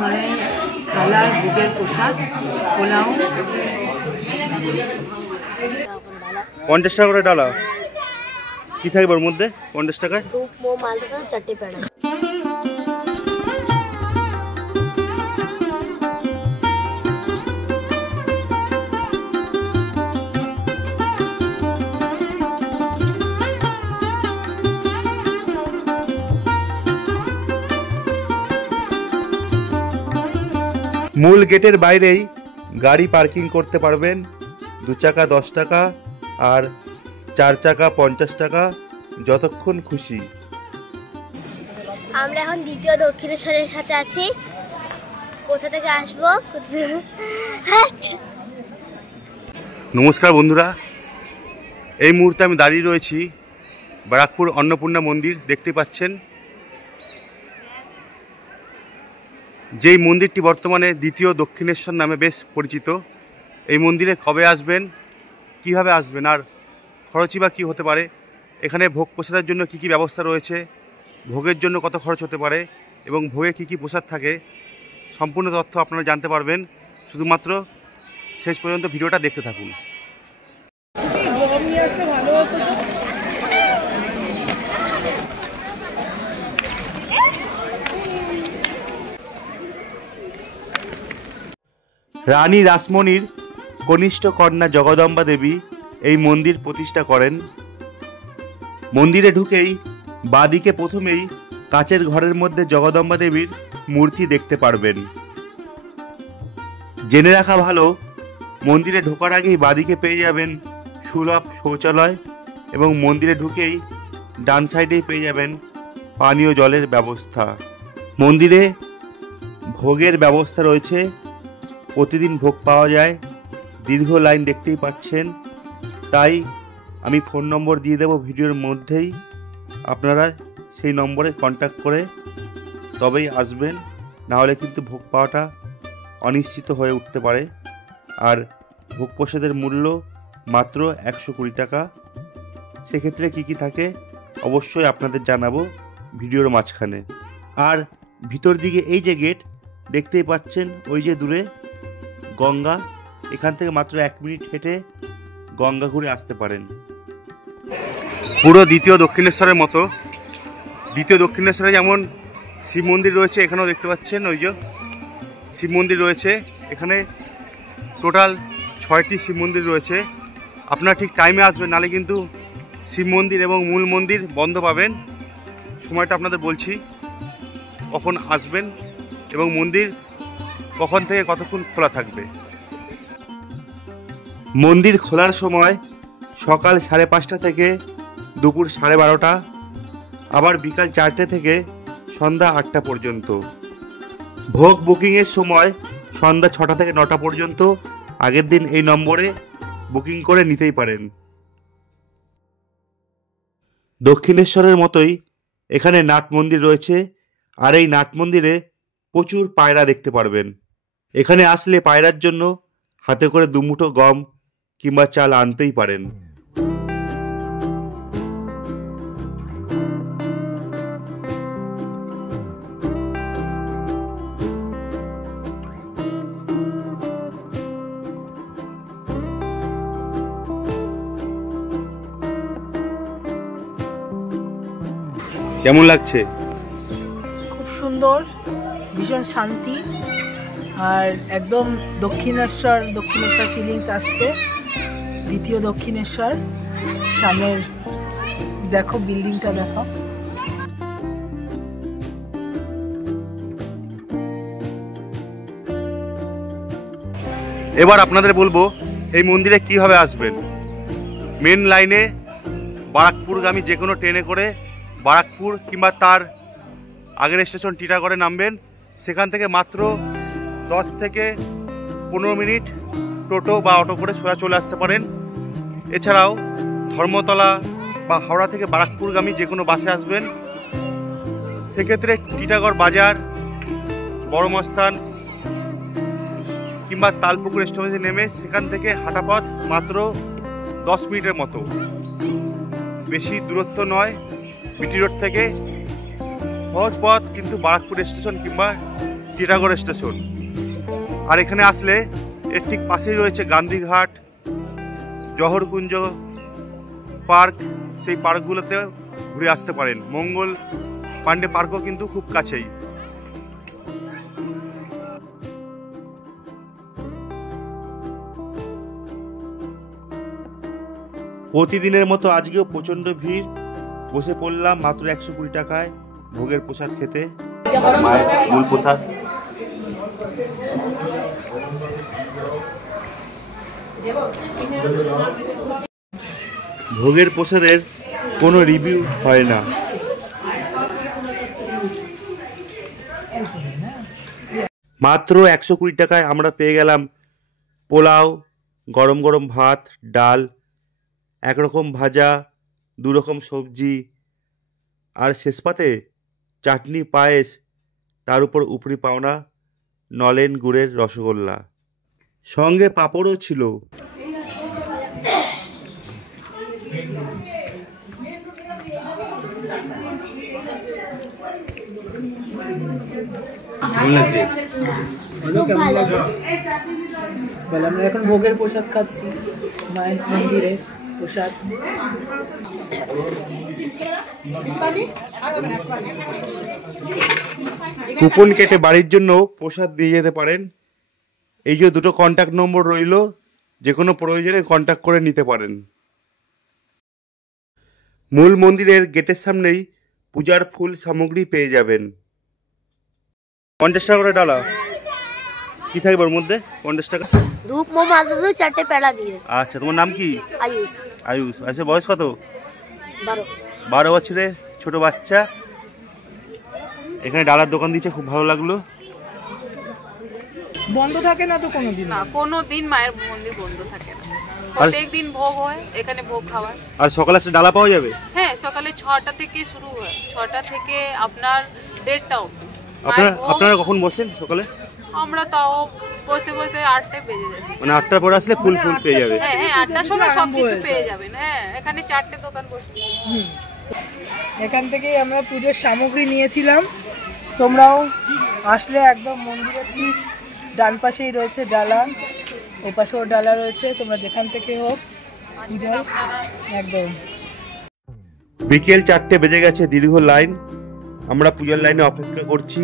হয় থালার ভোগের প্রসাদ পোলাও। 50 টাকা করে ডালা। কি থাকবে ওর মধ্যে 50 টাকায়? ধূপ মোম মালটা চারটে পেড়া। মূল গেটের বাইরেই গাড়ি পার্কিং করতে পারবেন। 2 চাকা 10 টাকা আর 4 চাকা 50 টাকা, যতক্ষণ খুশি। আমরা এখন দ্বিতীয় দক্ষিণেশ্বরের কাছে আছি। কোথা থেকে আসবো? নমস্কার বন্ধুরা, এই মুহূর্তে আমি দাঁড়িয়ে রয়েছি ব্যারাকপুর অন্নপূর্ণা মন্দির। দেখতে পাচ্ছেন যেই মন্দিরটি বর্তমানে দ্বিতীয় দক্ষিণেশ্বর নামে বেশ পরিচিত। এই মন্দিরে কবে আসবেন, কিভাবে আসবেন, আর খরচই বা কী হতে পারে, এখানে ভোগ প্রসাদের জন্য কি কি ব্যবস্থা রয়েছে, ভোগের জন্য কত খরচ হতে পারে এবং ভোগে কি কি প্রসাদ থাকে, সম্পূর্ণ তথ্য আপনারা জানতে পারবেন। শুধুমাত্র শেষ পর্যন্ত ভিডিওটা দেখতে থাকুন। রানী রাসমণির কনিষ্ঠ কন্যা জগদম্বা দেবী এই মন্দির প্রতিষ্ঠা করেন। মন্দিরে ঢুকেই বাঁদিকে প্রথমেই কাচের ঘরের মধ্যে জগদম্বা দেবীর মূর্তি দেখতে পারবেন। জেনে রাখা ভালো, মন্দিরে ঢোকার আগেই বাঁদিকে পেয়ে যাবেন সুলভ শৌচালয় এবং মন্দিরে ঢুকেই ডান সাইডেই পেয়ে যাবেন পানীয় জলের ব্যবস্থা। মন্দিরে ভোগের ব্যবস্থা রয়েছে, প্রতিদিন ভোগ পাওয়া যায়। দীর্ঘ লাইন দেখতেই পাচ্ছেন, তাই আমি ফোন নম্বর দিয়ে দেব ভিডিওর মধ্যেই। আপনারা সেই নম্বরে কন্ট্যাক্ট করে তবেই আসবেন, নাহলে কিন্তু ভোগ পাওয়াটা অনিশ্চিত হয়ে উঠতে পারে। আর ভোগ প্রসাদের মূল্য মাত্র 120 টাকা। সেক্ষেত্রে কি কি থাকে অবশ্যই আপনাদের জানাবো ভিডিওর মাঝখানে। আর ভিতর দিকে এই যে গেট দেখতেই পাচ্ছেন, ওই যে দূরে গঙ্গা, এখান থেকে মাত্র 1 মিনিট হেঁটে গঙ্গা ঘুরে আসতে পারেন। পুরো দ্বিতীয় দক্ষিণেশ্বরের মতো, দ্বিতীয় দক্ষিণেশ্বরে যেমন শিব মন্দির রয়েছে, এখানেও দেখতে পাচ্ছেন ওই যে শিব মন্দির রয়েছে। এখানে টোটাল 6টি শিব মন্দির রয়েছে। আপনারা ঠিক টাইমে আসবেন, নাহলে কিন্তু শিব মন্দির এবং মূল মন্দির বন্ধ পাবেন। সময়টা আপনাদের বলছি কখন আসবেন এবং মন্দির কখন থেকে কতক্ষণ খোলা থাকবে। মন্দির খোলার সময় সকাল 5:30 থেকে দুপুর 12:30, আবার বিকাল 4টে থেকে সন্ধ্যা 8টা পর্যন্ত। ভোগ বুকিংয়ের সময় সন্ধ্যা 6টা থেকে 9টা পর্যন্ত। আগের দিন এই নম্বরে বুকিং করে নিতেই পারেন। দক্ষিণেশ্বরের মতোই এখানে নাট মন্দির রয়েছে, আর এই নাট মন্দিরে প্রচুর পায়রা দেখতে পারবেন। এখানে আসলে পায়রার জন্য হাতে করে 2 মুঠো গম কিংবা চাল আনতেই পারেন। কেমন লাগছে? খুব সুন্দর, ভীষণ শান্তি, আর একদম দক্ষিণেশ্বর ফিলিংস আসছে। দ্বিতীয় দক্ষিণেশ্বর, সামনের দেখো বিল্ডিংটা দেখো। এবার আপনাদের বলবো এই মন্দিরে কিভাবে আসবেন। মেন লাইনে বারাকপুরগামী যে কোনো ট্রেনে করে বারাকপুর কিংবা তার আগের স্টেশন টিটাগড়ে নামবেন। সেখান থেকে মাত্র 10 থেকে 15 মিনিট টোটো বা অটো করে সোজা চলে আসতে পারেন। এছাড়াও ধর্মতলা বা হাওড়া থেকে বারাকপুরগামী যে কোনো বাসে আসবেন। সেক্ষেত্রে টিটাগড় বাজার, বড় মস্তান কিংবা তালপুকুর স্টেশনে নেমে সেখান থেকে হাঁটা পথ মাত্র 10 মিনিটের মতো, বেশি দূরত্ব নয়। বিটি রোড থেকে সহজ পথ, কিন্তু বারাকপুর স্টেশন কিংবা টিটাগড় স্টেশন। আর এখানে আসলে এর ঠিক পাশেই রয়েছে গান্ধীঘাট, জহরকুঞ্জ পার্ক, সেই পার্কগুলোতে ঘুরে আসতে পারেন। মঙ্গল পান্ডে পার্কও কিন্তু খুব কাছেই। প্রতিদিনের মতো আজকেও প্রচণ্ড ভিড়। বসে পড়লাম মাত্র 120 টাকায় ভোগের প্রসাদ খেতে, মায়ের মূল প্রসাদ। ভোগের প্রসাদের কোনো রিভিউ হয় না। মাত্র 120 টাকায় আমরা পেয়ে গেলাম পোলাও, গরম গরম ভাত, ডাল, একরকম ভাজা, 2 রকম সবজি, আর শেষ পাতে চাটনি, পায়েস, তার উপর উপরি পাওনা নলেন গুড়ের রসগোল্লা, সঙ্গে পাঁপড়ও ছিল। আমরা এখন ভোগের প্রসাদ খাচ্ছি, মায়ের মন্দিরে প্রসাদ। কুপন কেটে বাড়ির জন্য প্রসাদ দিয়ে যেতে পারেন। এই যে 2টো কন্ট্যাক্ট নম্বর রইল, যে কোনো প্রয়োজনে কন্ট্যাক্ট করে নিতে পারেন। মূল মন্দিরের গেটের সামনেই পূজার ফুল সামগ্রী পেয়ে যাবেন। 50 টাকা করে ডালা। কি থাকবে ওর মধ্যে? 50 টাকা। ধূপ, মোম, আলতা, 4টে পেড়া দিয়ে। আচ্ছা, তোমার নাম কি? আয়ুষ। আয়ুষ। আচ্ছা, বয়স কত? 12 বছরের ছোট বাচ্চা। এখানে ডালার দোকান দিচ্ছে, খুব ভালো লাগলো। বন্ধ থাকে না তো কোনোদিন? না, কোনোদিন মায়ের মন্দির বন্ধ থাকে না, প্রত্যেকদিন ভোগ হয় এখানে, ভোগ খাওয়ার। আর সকালে ডালা পাওয়া যাবে? হ্যাঁ, সকালে 6টা থেকে শুরু হয়, 6টা থেকে আপনার 1:30টা অবধি। আপনারা কখন বসেন সকালে? আমরা তাও বসতে বসতে 8টায় বেজে যায়। মানে 8টার পর আসলে ফুল পেয়ে যাবে? হ্যাঁ হ্যাঁ, 8টার সময় সবকিছু পেয়ে যাবেন। হ্যাঁ, এখানে 4টে দোকান বসে। এখান থেকেই আমরা পুজোর সামগ্রী নিয়েছিলাম। তোমরাও আসলে একদম মন্দিরের ঠিক ডান পাশেই রয়েছে ডালা, ওপাশেও ডালা রয়েছে, তোমরা যেখান থেকে হোক পূজার একদম। বিকেল 4টে বেজে গেছে, দীর্ঘ লাইন। আমরা পূজার লাইনে অপেক্ষা করছি।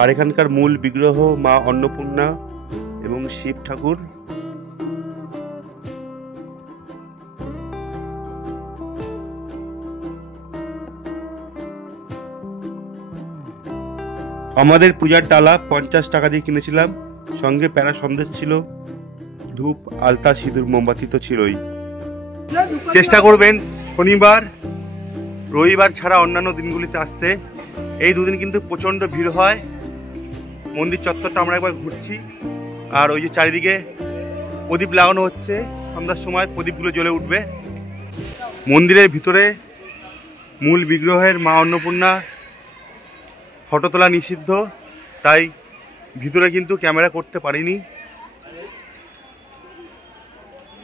আর এখানকার মূল বিগ্রহ মা অন্নপূর্ণা এবং শিব ঠাকুর। আমাদের পূজার ডালা 50 টাকা দিয়ে কিনেছিলাম, সঙ্গে প্যারা সন্দেশ ছিল, ধূপ, আলতা, সিঁদুর, মোমবাতি তো ছিলই। চেষ্টা করবেন শনিবার, রবিবার ছাড়া অন্যান্য দিনগুলিতে আসতে। এই দুদিন কিন্তু প্রচণ্ড ভিড় হয়। মন্দির চত্বরটা আমরা একবার ঘুরছি। আর ওই যে চারিদিকে প্রদীপ লাগানো হচ্ছে, সন্ধ্যার সময় প্রদীপগুলো জ্বলে উঠবে। মন্দিরের ভিতরে মূল বিগ্রহের মা অন্নপূর্ণা ফটো তোলা নিষিদ্ধ, তাই ভিতরে কিন্তু ক্যামেরা করতে পারিনি,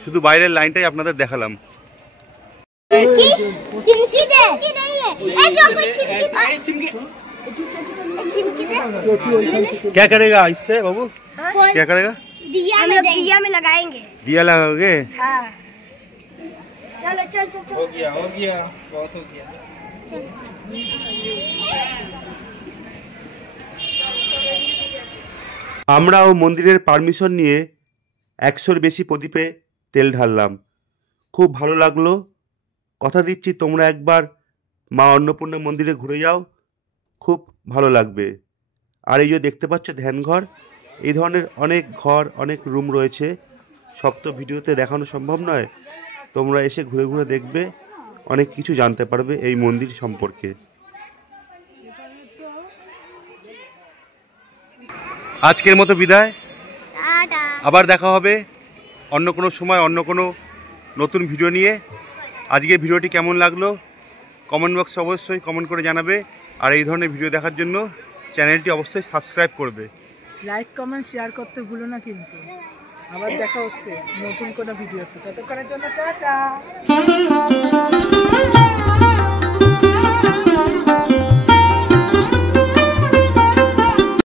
শুধু বাইরের লাইনটাই আপনাদের দেখালাম। क्या करेगा इससे बाबू? क्या करेगा? दिया में लगाएंगे। दिया लगाओगे? हाँ। चलो चल चल चल। हो गया बहुत हो गया। আমরাও মন্দিরের পারমিশন নিয়ে 100-র বেশি প্রদীপে তেল ঢাললাম। খুব ভালো লাগলো। কথা দিচ্ছি তোমরা একবার মা অন্নপূর্ণা মন্দিরে ঘুরে যাও, খুব ভালো লাগবে। আর এই যে দেখতে পাচ্ছ ধ্যানঘর, এই ধরনের অনেক ঘর, অনেক রুম রয়েছে। সব তো ভিডিওতে দেখানো সম্ভব নয়, তোমরা এসে ঘুরে ঘুরে দেখবে, অনেক কিছু জানতে পারবে এই মন্দির সম্পর্কে। আজকের মতো বিদায়, আবার দেখা হবে অন্য কোনো সময়, অন্য কোনো নতুন ভিডিও নিয়ে। আজকের ভিডিওটি কেমন লাগলো কমেন্ট বক্সে অবশ্যই কমেন্ট করে জানাবে। আর এই ধরনের ভিডিও দেখার জন্য চ্যানেলটি অবশ্যই সাবস্ক্রাইব করবে। লাইক, কমেন্ট, শেয়ার করতে ভুলো না কিন্তু। আবার দেখা হচ্ছে নতুন কোনো ভিডিও, ততক্ষণের জন্য টাটা।